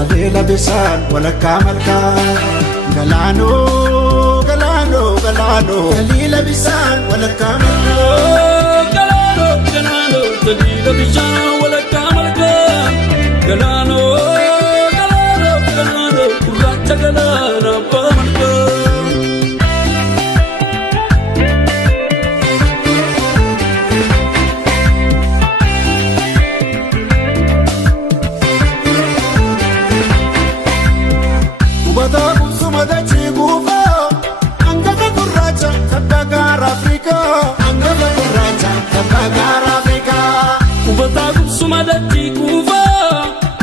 Adeela bisaan walakkaa malkaa galaano galaano galaano Adeela bisaan walakkaa malkaa galaano galaano Adeela bisaan walakkaa malkaa galaano galaano galaano gurraacha galaana abbaa malkaa. Sumadati kuva,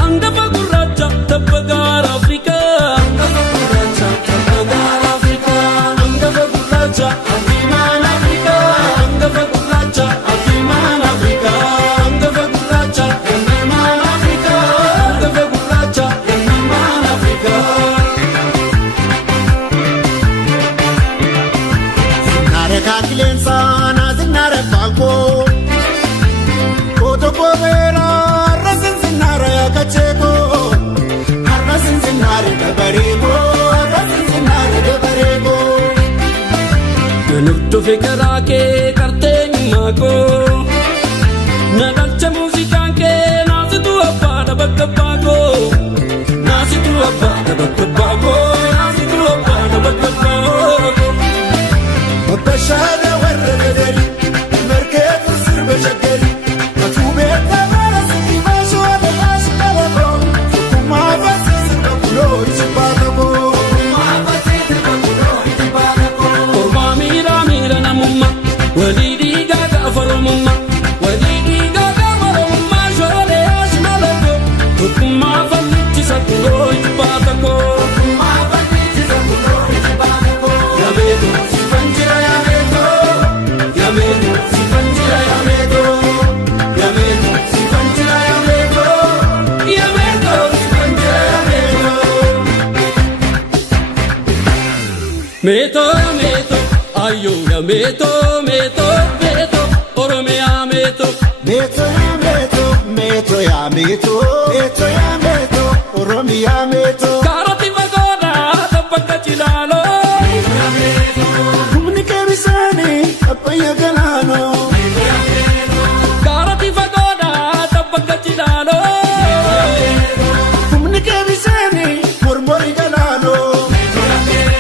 andafa gurracha, tabbagar Afrika. Andafa gurracha, tabbagar Afrika. Andafa gurracha, afiman Afrika. Andafa gurracha, afiman Afrika. Andafa gurracha, afiman Afrika. Andafa gurracha, afiman Afrika. Zinare kakilensa na zinare panko. Vera rasin zinare akacheko rasin zinare dabarego rasin zinare dabarego Nutto fikra ke karte mako nadalcha musica ke nazitu abba da bakkabago nazitu abba da bakkabago nazitu abba da bakkabago mabashara warradari market sirbe shagari Meto, meto, ayo ya meto, meto, meto, Oromia meto. Meto ya meto, meto ya meto, meto ya meto, Oromia meto. Karati vagoda, tappaka chilalo. Meto ya meto, kumnike bisani, appaya galano. Meto ya meto, Karati vagoda, tappaka chilalo. Meto ya meto, kumnike bisani, murmuri galano. Meto, meto,